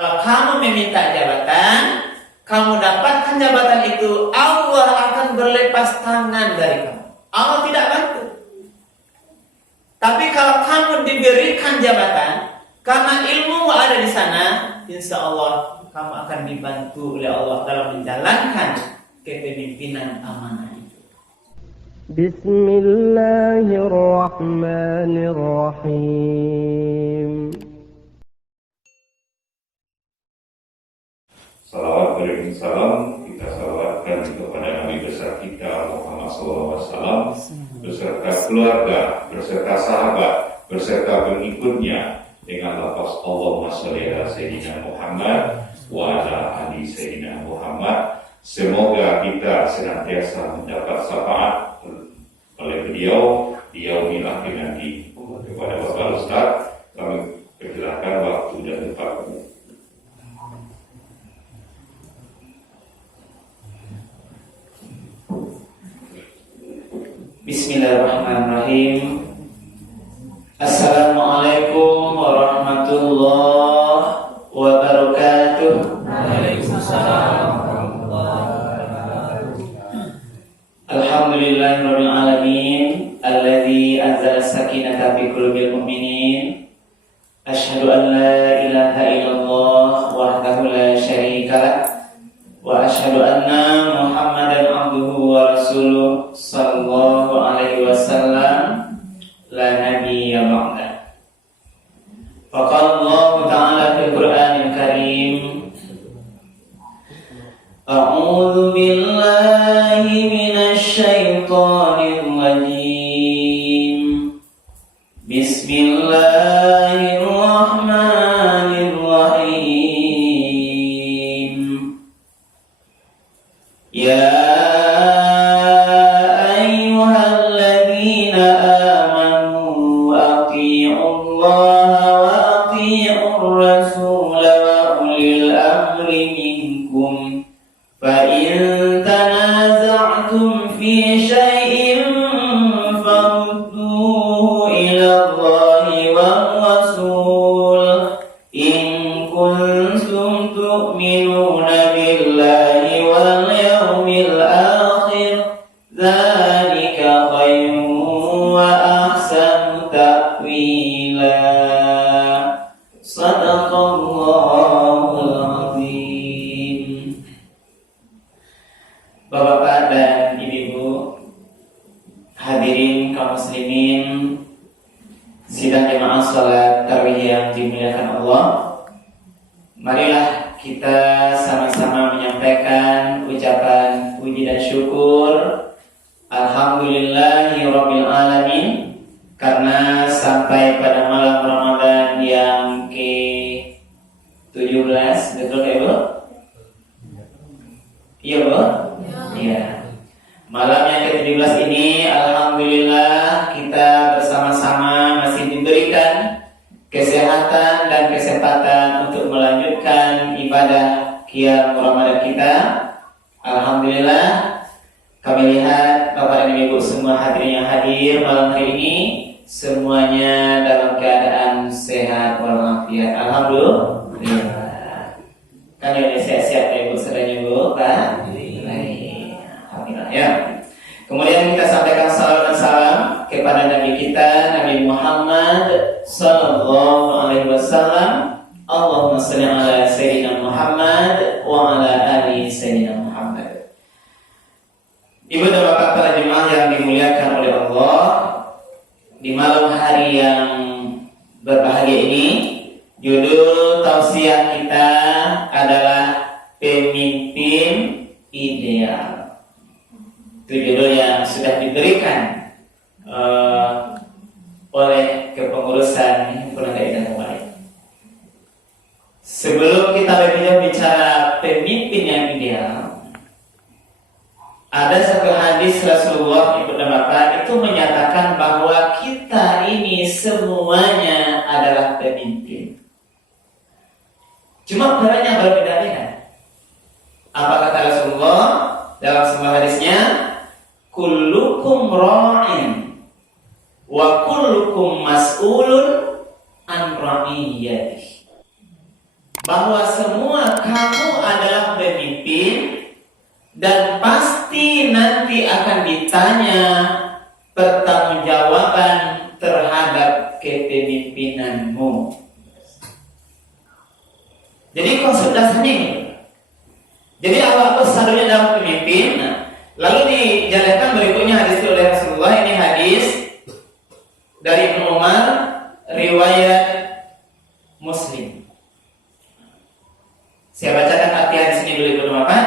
Kalau kamu meminta jabatan, kamu dapatkan jabatan itu, Allah akan berlepas tangan dari kamu. Allah tidak bantu. Tapi kalau kamu diberikan jabatan, karena ilmu ada di sana, insya Allah kamu akan dibantu oleh Allah dalam menjalankan kepemimpinan amanah itu. Bismillahirrahmanirrahim. Salawat beriring salam kita salawatkan kepada Nabi besar kita Muhammad SAW beserta keluarga, beserta sahabat, beserta pengikutnya dengan lafaz Allahumma sholli ala Sayyidina Muhammad wa ala ali Sayyidina Muhammad. Semoga kita senantiasa mendapat syafaat oleh beliau di yaumil akhir nanti. Kepada Bapak Ustaz, kami persilakan waktu dan tempat. Bismillahirrahmanirrahim. Assalamualaikum warahmatullahi wabarakatuh. Waalaikumsalam warahmatullahi wabarakatuh. Alhamdulillahirabbil alamin alladzi anzala sakinata fi qulubil mu'minin. Asyhadu an la ilaha illallah wahdahu la syarika lah wa asyhadu anna Muhammadan abduhu wa rasuluh sallallahu alaihi wasallam la nabiyya ba'da. Faqala Allah ta'ala fil Qur'anil Karim, a'udzu billahi minasy syaithanir rajim. Bismillahirrahmanirrahim. Ya ayyuhalladzina amanu athi'ullaha wa athi'ur rasula wa ulil amri minkum fa in tanaza'tum fi syai'in farudduhu ila Allahi war rasul in kuntum tu'minuna billahi wal yawmil akhir dzalika khairun wa ahsanu ta'wila. Shadaqallahul azim. Bapak-bapak dan ibu-ibu, hadirin kaum muslimin, sidang jemaah salat tarawih yang dimuliakan Allah. Marilah kita sama-sama menyampaikan ucapan puji dan syukur alhamdulillahirabbil alamin, karena sampai pada malam Ramadan yang ke-17, betul ya Bu? Iya Bu? Iya. Malam yang ke-17 ini alhamdulillah kita bersama-sama masih diberikan kesehatan dan kesempatan untuk melanjutkan ibadah qiyam Ramadan kita. Alhamdulillah kami lihat Bapak dan Ibu semua hadirin yang hadir malam hari ini semuanya dalam keadaan sehat walafiat. Alhamdulillah. Kan ini sehat-sehat ya Bu, saudaranya Bu, Pak? Alhamdulillah ya. Kemudian kita sampaikan salam dan salam kepada Nabi kita, Nabi Muhammad sallallahu alaihi wasallam. Allahumma shalli ala Sayyidina Muhammad wa ala ali Sayyidina Muhammad. Ibu dan bapak para jemaah yang dimuliakan oleh Allah, di malam hari yang berbahagia ini, judul tausiah kita adalah pemimpin ideal. Itu judul yang sudah diberikan oleh kepengurusan Himpunan Dai Mubarak. Sebelum kita lebih jauh bicara pemimpin yang ideal, ada satu hadis Rasulullah Ibu dan Bapak itu menyatakan bahwa kita ini semuanya adalah pemimpin. Cuma perannya berbeda-beda. Apa kata Rasulullah dalam sebuah hadisnya? Kullukum ra'in wa kullukum mas'ulun an ra'iyatihi. Bahwa semua kamu adalah pemimpin dan pasti nanti akan ditanya pertanggungjawaban terhadap kepemimpinanmu. Jadi konsep dasarnya ini. Jadi apa seharusnya dalam pemimpin? Lalu dijelaskan berikutnya hadis oleh Rasulullah. Ini hadis dari Ibnu Umar, riwayat Muslim. Saya bacakan arti hadis ini dulu Ibnu Umar.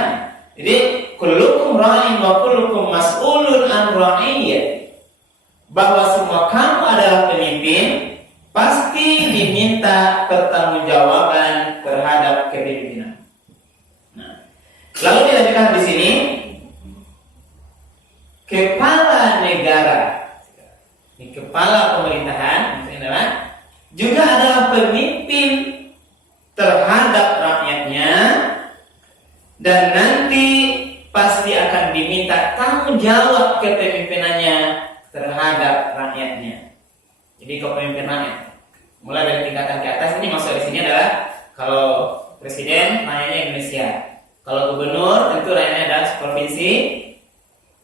Jadi kullukum ra'in wa kullukum mas'ulun an ra'iyyah. Bahwa semua kamu adalah pemimpin, pasti diminta pertanggungjawaban terhadap kepemimpinan. Nah, lalu dilanjutkan di sini, kepala negara, ini kepala pemerintahan, juga adalah pemimpin terhadap rakyatnya, dan nanti pasti akan diminta tanggung jawab kepemimpinannya terhadap rakyatnya. Jadi kepemimpinan rakyat, mulai dari tingkatan ke atas ini masuk di sini adalah kalau presiden rakyatnya Indonesia, kalau gubernur tentu rakyatnya adalah provinsi,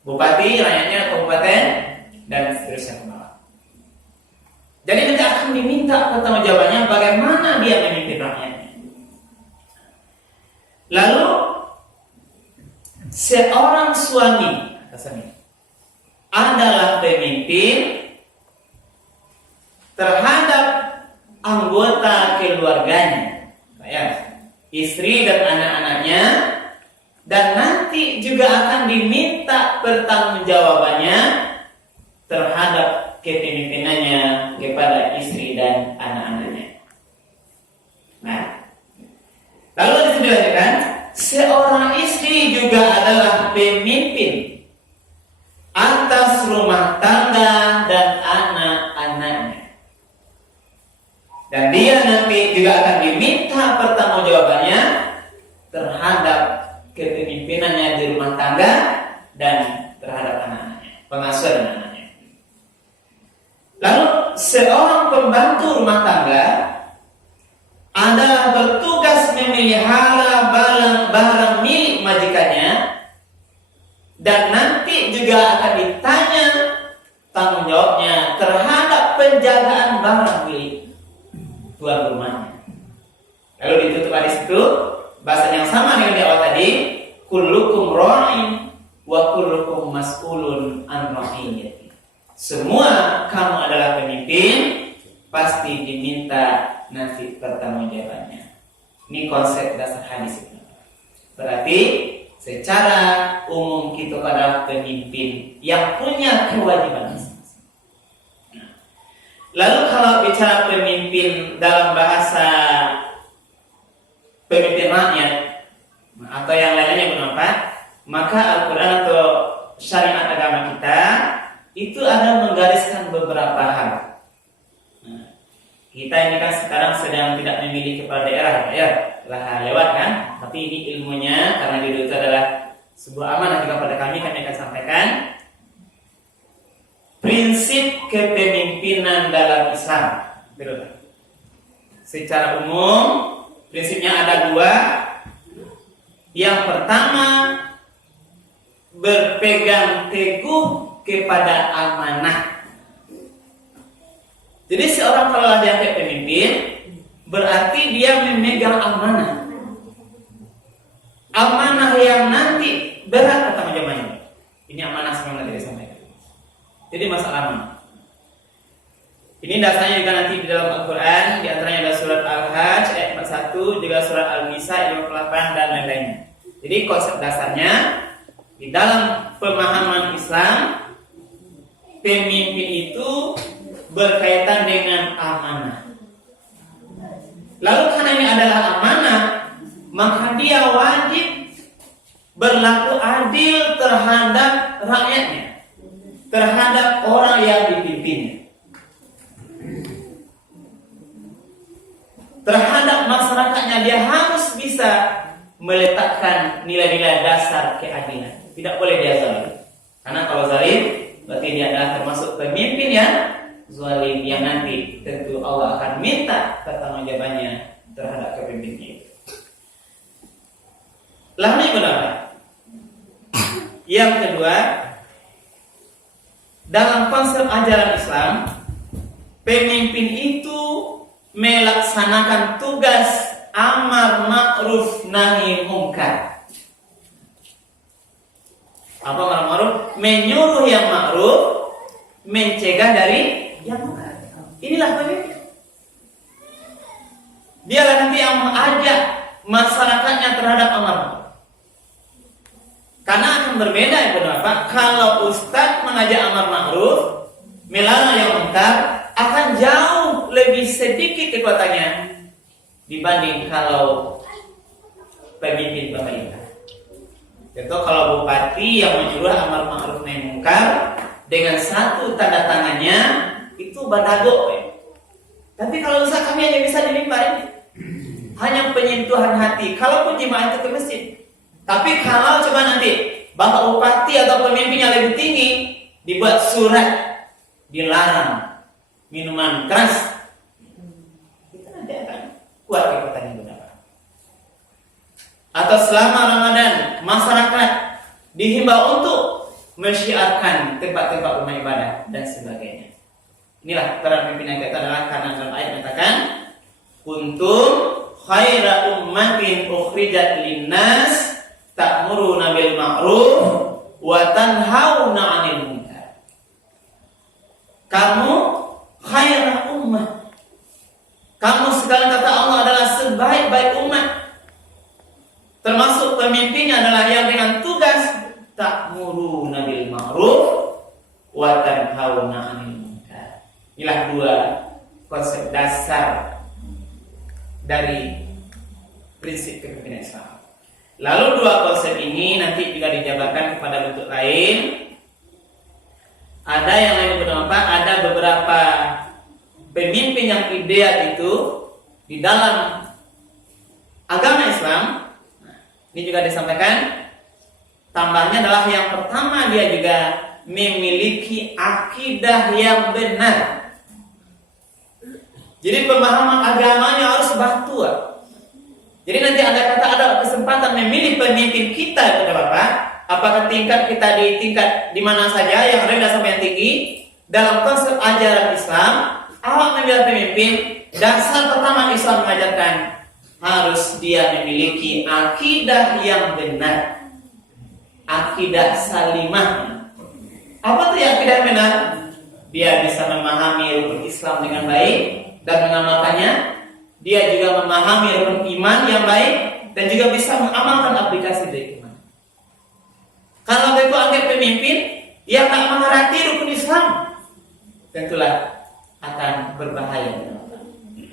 bupati rakyatnya kabupaten, dan seterusnya ke bawah. Jadi nanti akan diminta pertanggungjawabannya bagaimana dia memimpin rakyatnya. Lalu seorang suami adalah pemimpin terhadap anggota keluarganya, istri dan anak-anaknya, dan nanti juga akan diminta pertanggungjawabannya terhadap kepemimpinannya kepada istri dan anak-anaknya. Nah, lalu dilanjutkan, seorang istri juga adalah pemimpin atas rumah tangga dan anak-anaknya, dan dia nanti juga akan diminta pertanggungjawabannya terhadap kepemimpinannya di rumah tangga dan terhadap anak-anaknya, pengasuh dan anak-anaknya. Lalu seorang pembantu rumah tangga adalah bertugas memelihara barang milik majikannya, dan nanti juga akan ditanya tanggung jawabnya terhadap penjagaan barang milik tuan rumahnya. Lalu ditutup hadis itu bahasa yang sama dengan di awal tadi, kullukum ra'in wa kullukum mas'ulun an ra'iyyati. Semua kamu adalah pemimpin, pasti diminta nanti pertanggungjawabannya. Ini konsep dasar hadis itu. Berarti secara umum kita adalah pemimpin yang punya kewajiban masing-masing. Lalu kalau bicara pemimpin dalam bahasa pemimpin rakyat atau yang lainnya berapa, maka Al-Quran atau syariat agama kita itu ada menggariskan beberapa hal. Kita ini kan sekarang sedang tidak memilih kepala daerah, telah lewat kan? Tapi ini ilmunya, karena itu adalah sebuah amanah juga pada kami akan sampaikan. Prinsip kepemimpinan dalam Islam. Secara umum, prinsipnya ada dua. Yang pertama, berpegang teguh kepada amanah. Jadi seorang kalau ada yang pemimpin, berarti dia memegang amanah. Amanah yang nanti berat pertanggungjawabannya. Ini amanah sebelum nanti disampaikan. Jadi masalah amanah. Ini dasarnya juga nanti di dalam Al-Quran, di antaranya ada surat Al-Hajj ayat 41, juga surat Al-Nisa ayat 58 dan lain-lainnya. Jadi konsep dasarnya di dalam pemahaman Islam, pemimpin itu berkaitan dengan amanah. Lalu karena ini adalah amanah, maka dia wajib berlaku adil terhadap rakyatnya, terhadap orang yang dipimpinnya, terhadap masyarakatnya. Dia harus bisa meletakkan nilai-nilai dasar keadilan. Tidak boleh dia zalim. Karena kalau zalim, berarti dia adalah termasuk pemimpin yang zalim, yang nanti tentu Allah akan minta pertanggungjawabannya terhadap kepemimpinannya. Lalu yang kedua, yang kedua, dalam konsep ajaran Islam, pemimpin itu melaksanakan tugas amar ma'ruf nahi munkar. Apa amar ma'ruf? Menyuruh yang ma'ruf, mencegah dari yang munkar. Inilah pemimpin. Dialah nanti yang mengajak masyarakatnya terhadap amar ma'ruf. Karena akan berbeda ya Bapak. Kalau ustadz mengajak amar ma'ruf, melarang yang munkar, akan jauh lebih sedikit kekuatannya dibanding kalau pemimpin pemerintah. Contoh kalau bupati yang menyuruh amar ma'ruf nahi munkar dengan satu tanda tangannya itu badago. Tapi kalau ustaz kami hanya bisa dilimpah, hanya penyentuhan hati. Kalaupun jemaah itu ke masjid. Tapi kalau coba nanti Bapak Bupati atau pemimpin yang lebih tinggi dibuat surat dilarang minuman keras, kita nanti akan kuat kekuatan itu dapat. Atau selama Ramadan masyarakat dihimbau untuk mensyiarkan tempat-tempat rumah ibadah dan sebagainya. Inilah peran pimpinan kita adalah karena dalam ayat mengatakan kuntum khaira ummatin ukhrijat linnas ta'muruna bil ma'ruf wa tanhauna 'anil munkar. Kamu khairah ummah. Kamu sekalian kata Allah adalah sebaik-baik umat. Termasuk pemimpinnya adalah yang dengan tugas ta'muruna bil ma'ruf wa tanhauna 'anil munkar. Inilah dua konsep dasar dari prinsip kepemimpinan Islam. Lalu dua konsep ini nanti juga dijabarkan kepada bentuk lain. Ada yang lain bernama, ada beberapa pemimpin yang ideal itu di dalam agama Islam. Ini juga disampaikan. Tambahnya adalah yang pertama dia juga memiliki akidah yang benar. Jadi pemahaman agamanya harus batua. Jadi nanti ada kesempatan memilih pemimpin kita kepada Bapak. Apakah tingkat kita di tingkat di mana saja, yang rendah sampai yang tinggi, dalam konsep ajaran Islam, awak memilih pemimpin. Dasar pertama Islam mengajarkan harus dia memiliki akidah yang benar, akidah salimah. Apa itu akidah yang benar? Dia bisa memahami rukun Islam dengan baik dan mengamalkannya. Dia juga memahami rukun iman yang baik dan juga bisa mengamalkan aplikasi dari iman. Kalau itu anggap pemimpin yang tak mengerti rukun Islam, tentulah akan berbahaya.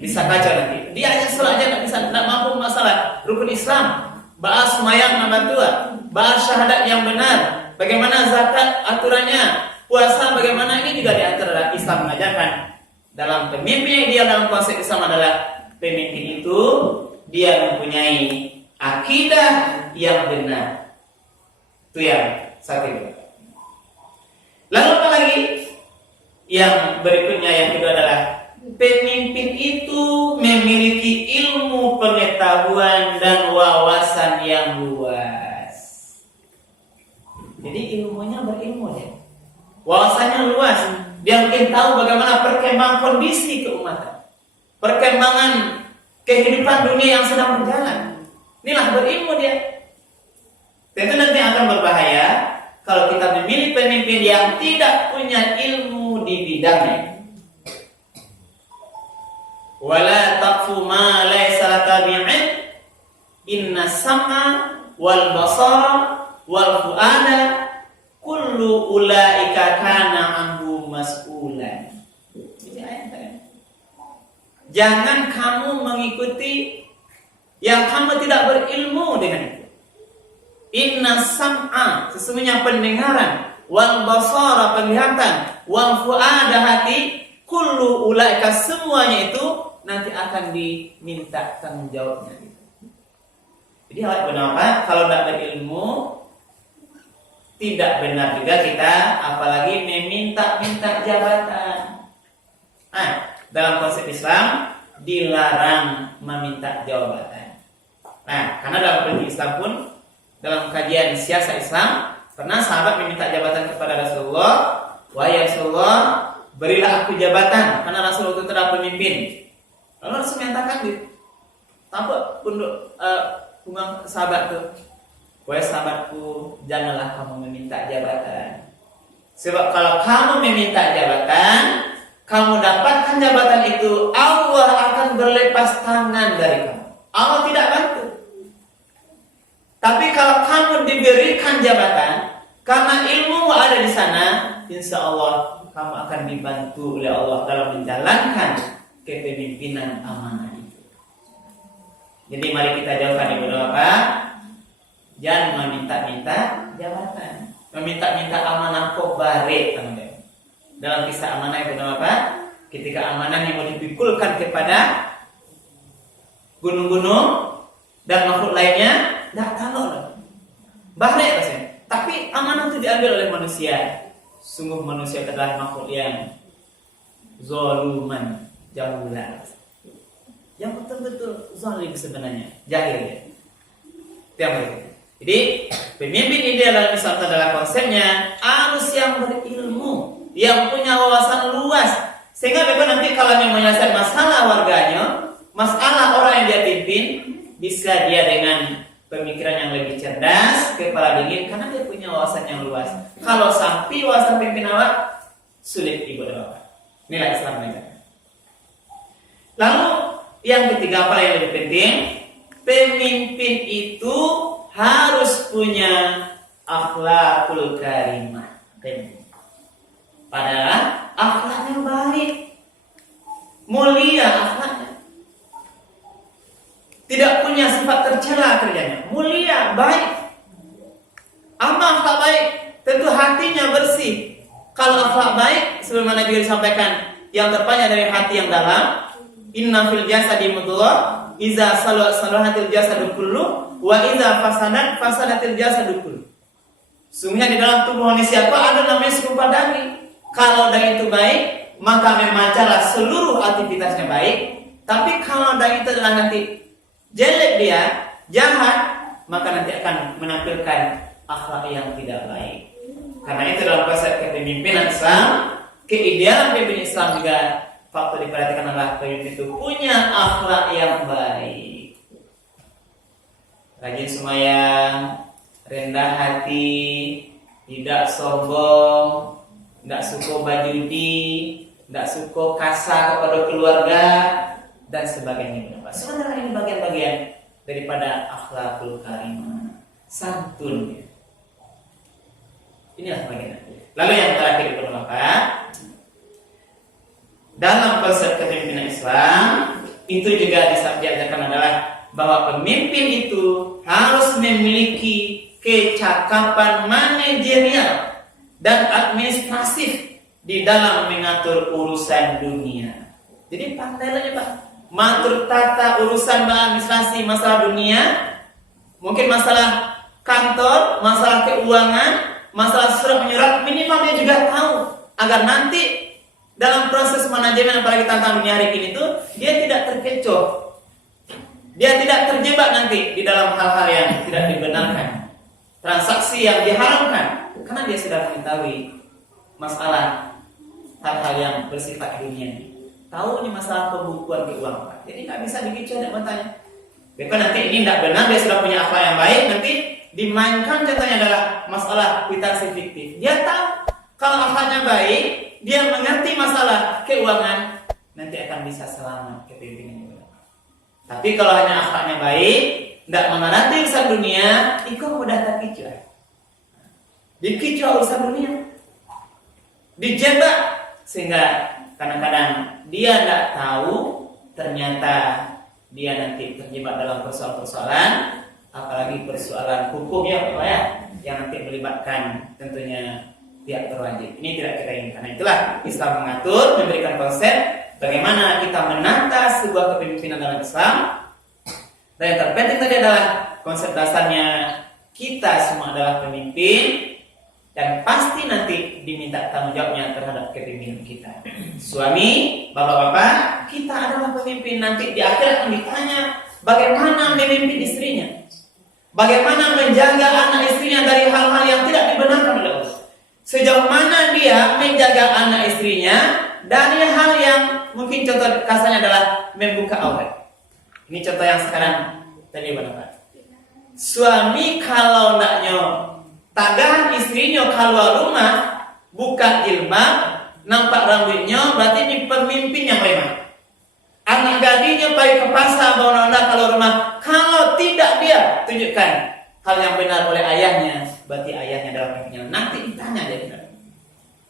Bisa kacau nanti. Dia hanya sholat aja tidak mampu masalah rukun Islam, bahas semayang nama tua, bahas syahadat yang benar, bagaimana zakat aturannya, puasa bagaimana, ini juga diatur dalam Islam mengajarkan. Dalam pemimpin dia dalam konsep Islam adalah pemimpin itu dia mempunyai akidah yang benar. Itu yang satu. Lalu apa lagi? Yang berikutnya yang kedua adalah pemimpin itu memiliki ilmu pengetahuan dan wawasan yang luas. Jadi ilmunya berilmu ya. Wawasannya luas. Dia mungkin tahu bagaimana perkembangan kondisi keumatan, perkembangan kehidupan dunia yang sedang berjalan. Inilah berilmu dia. Tentu nanti akan berbahaya kalau kita memilih pemimpin yang tidak punya ilmu di bidangnya. Wala taqfu ma laysa laka bi'ilm inna sam'a wal basara wal fu'ada kullu ulaika kana anhu mas'ulan. Jangan kamu mengikuti yang kamu tidak berilmu dengan itu. Inna sam'a, sesungguhnya pendengaran, wal basara, penglihatan, wal fu'ada, hati, kullu ulaika, semuanya itu nanti akan diminta tanggung jawabnya. Jadi hal benar, kalau tidak berilmu, tidak benar juga kita apalagi meminta-minta jabatan. Dalam konsep Islam dilarang meminta jabatan. Karena dalam prinsip Islam pun dalam kajian siasat Islam, pernah sahabat meminta jabatan kepada Rasulullah, wahai Rasulullah, berilah aku jabatan, karena Rasulullah itu adalah pemimpin. Lalu Rasul menyatakan tampak punggung sahabat itu, wahai sahabatku, janganlah kamu meminta jabatan. Sebab kalau kamu meminta jabatan, kamu dapatkan jabatan itu, Allah akan berlepas tangan dari kamu. Allah tidak bantu. Tapi kalau kamu diberikan jabatan, karena ilmu ada di sana, insya Allah kamu akan dibantu oleh Allah dalam menjalankan kepemimpinan amanah itu. Jadi mari kita jauhkan ibu bapak, jangan meminta-minta jabatan, meminta-minta amanah kok bare. Dalam kisah amanah ibu bapak, ketika amanah yang mau dipikulkan kepada gunung-gunung dan makhluk lainnya, tidak tahu bahaya rasanya. Tapi amanah itu diambil oleh manusia. Sungguh manusia adalah makhluk yang zaluman, jahulan, yang betul-betul zalim sebenarnya, jahil ya. Jadi pemimpin ideal dalam Islam adalah konsepnya harus yang berilmu, yang punya wawasan luas, sehingga nanti kalau yang menyelesaikan masalah warganya, masalah orang yang dia pimpin, bisa dia dengan pemikiran yang lebih cerdas, kepala dingin, karena dia punya wawasan yang luas. Kalau sampai wawasan pimpin awak, sulit ibu dan bapak. Inilah Islam mengajarkan. Lalu yang ketiga, apa yang lebih penting? Pemimpin itu harus punya akhlakul karimah. Padahal akhlaknya baik, mulia akhlaknya. Tidak punya sifat tercela kerjanya, mulia, baik. Apa akhlak baik? Tentu hatinya bersih. Kalau akhlak baik, sebagaimana juga disampaikan, yang terpanjang dari hati yang dalam, inna fil jasadi mudghah, iza salahatil jasadu kullu, wa iza fasadatil jasadu kullu. Sungguhnya di dalam tubuh manusia itu ada namanya segumpal daging. Kalau daging itu baik, maka memancarlah seluruh aktivitasnya baik. Tapi kalau daging itu adalah nanti jelek dia, jahat, maka nanti akan menampilkan akhlak yang tidak baik. Karena itu dalam konsep kepemimpinan Islam, keidealan pemimpin Islam juga faktor diperhatikan adalah pemimpin itu punya akhlak yang baik, rajin sembahyang, rendah hati, tidak sombong, tidak suka bajudi, tidak suka kasar kepada keluarga, dan sebagainya. Sebenarnya ini bagian-bagian daripada akhlakul karimah, santun. Inilah bagian. Lalu yang terakhir itu apa? Dalam konsep kepemimpinan Islam itu juga diajarkan adalah bahwa pemimpin itu harus memiliki kecakapan manajerial dan administratif di dalam mengatur urusan dunia. Jadi pandailah ya Pak, mengatur tata urusan administrasi masalah dunia, mungkin masalah kantor, masalah keuangan, masalah surat menyurat, minimal dia juga tahu agar nanti dalam proses manajemen apalagi tentang dunia hari ini tuh dia tidak terkecoh, dia tidak terjebak nanti di dalam hal-hal yang tidak dibenarkan, transaksi yang diharamkan, karena dia sudah mengetahui masalah hal-hal yang bersifat dunia. Tahu ini masalah pembukuan keuangan, jadi nggak bisa dikecoh dan bertanya. Bahkan nanti ini tidak benar, dia sudah punya akhlak yang baik, nanti dimainkan contohnya adalah masalah kwitansi fiktif. Dia tahu kalau akhlaknya baik, dia mengerti masalah keuangan, nanti akan bisa selamat kepemimpinannya. Tapi kalau hanya akhlaknya baik, tidak mengerti urusan dunia, ikut mudah terkicau. Dikicau urusan dunia, dijebak, sehingga kadang-kadang dia tidak tahu, ternyata dia nanti terjebak dalam persoalan-persoalan, apalagi persoalan hukum ya Pak ya, yang nanti melibatkan tentunya pihak berwajib. Ini tidak kita inginkan. Itulah Islam mengatur, memberikan konsep bagaimana kita menata sebuah kepemimpinan dalam Islam. Dan yang terpenting tadi adalah konsep dasarnya kita semua adalah pemimpin, dan pasti nanti diminta tanggung jawabnya terhadap kepemimpinan kita. Suami, bapak-bapak, kita adalah pemimpin. Nanti di akhir akan ditanya bagaimana memimpin istrinya, Bagaimana menjaga anak istrinya dari hal-hal yang tidak dibenarkan oleh Allah. Sejauh mana dia menjaga anak istrinya dari hal yang mungkin contoh kasarnya adalah membuka aurat. Ini contoh yang sekarang tadi benar. Suami kalau naknya tagahan istrinya keluar rumah, buka jilbab, nampak rambutnya, berarti ini pemimpin yang preman. Anak gadisnya pergi ke pasar bawa nona kalau rumah, kalau tidak dia tunjukkan hal yang benar oleh ayahnya, berarti ayahnya adalah pemimpinnya. Nanti ditanya dia,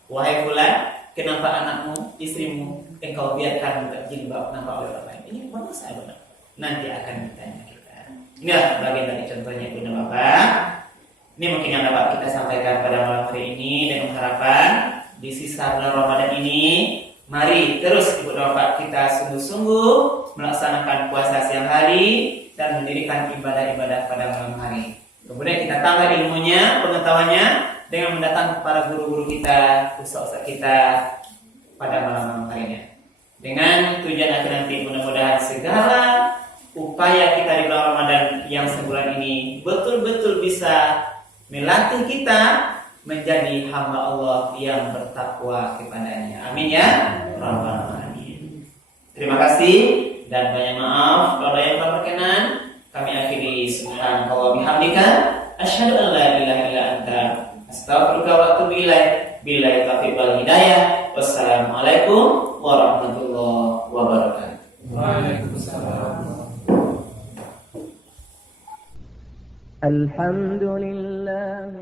wahai fulan, kenapa anakmu, istrimu, engkau biarkan buka jilbab nampak oleh orang lain? Ini benar saya benar. Nanti akan ditanya kita. Inilah bagian dari contohnya Bunda Bapak. Ini mungkin yang dapat kita sampaikan pada malam hari ini dengan harapan di sisa bulan Ramadan ini, mari terus Ibu Bapak kita sungguh-sungguh melaksanakan puasa siang hari dan mendirikan ibadah-ibadah pada malam hari. Kemudian kita tambah ilmunya, pengetahuannya dengan mendatangkan para guru-guru kita, ustaz-ustaz kita pada malam harinya. Dengan tujuan akhir nanti mudah-mudahan segala upaya kita di bulan Ramadan yang sebulan ini betul-betul bisa melatih kita menjadi hamba Allah yang bertakwa kepadanya. Amin ya Rabbal alamin. Terima kasih dan banyak maaf kalau yang tak berkenan. Kami akhiri subhanallah bihamdika asyhadu an la ilaha illa anta astaghfiruka wa atubu ilaik. Billahi taufiq wal hidayah. Wassalamualaikum warahmatullahi wabarakatuh. Waalaikumsalam. الحمد لله